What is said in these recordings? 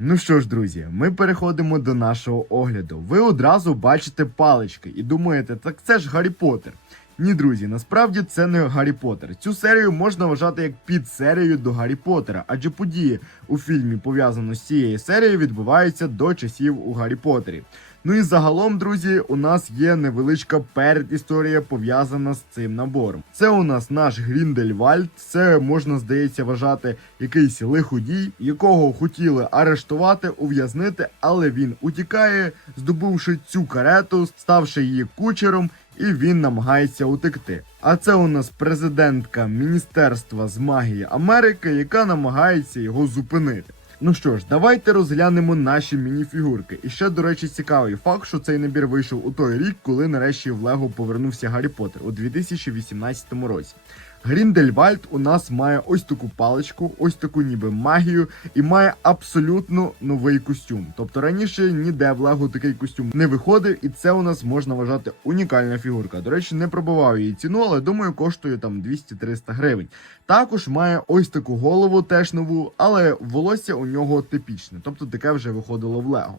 Ну що ж, друзі, ми переходимо до нашого огляду. Ви одразу бачите палички і думаєте, так це ж Гаррі Поттер. Ні, друзі, насправді це не Гаррі Поттер. Цю серію можна вважати як підсерією до Гаррі Поттера, адже події у фільмі, пов'язано з цією серією, відбуваються до часів у Гаррі Поттері. Ну і загалом, друзі, у нас є невеличка передісторія пов'язана з цим набором. Це у нас наш Гріндельвальд, це можна здається вважати якийсь лиходій, якого хотіли арештувати, ув'язнити, але він утікає, здобувши цю карету, ставши її кучером, і він намагається утекти. А це у нас президентка Міністерства з магії Америки, яка намагається його зупинити. Ну що ж, давайте розглянемо наші мініфігурки. І ще, до речі, цікавий факт, що цей набір вийшов у той рік, коли нарешті в Лего повернувся Гаррі Поттер у 2018 році. Гріндельвальд у нас має ось таку паличку, ось таку ніби магію, і має абсолютно новий костюм. Тобто раніше ніде в Лего такий костюм не виходив, і це у нас можна вважати унікальна фігурка. До речі, не пробував її ціну, але думаю, коштує там 200-300 гривень. Також має ось таку голову, теж нову, але волосся у нього типічне, тобто таке вже виходило в Лего.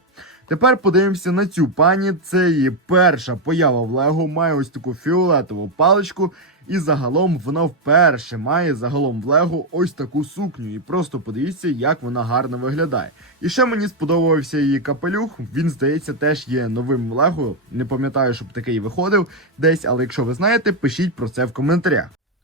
Тепер подивимося на цю пані. Це її перша поява в Лего. Має ось таку фіолетову паличку. І загалом вона вперше має загалом в Лего ось таку сукню. І просто подивіться, як вона гарно виглядає. І ще мені сподобався її капелюх. Він, здається, теж є новим в Лего. Не пам'ятаю, щоб такий виходив десь, але якщо ви знаєте, пишіть про це в коментарях.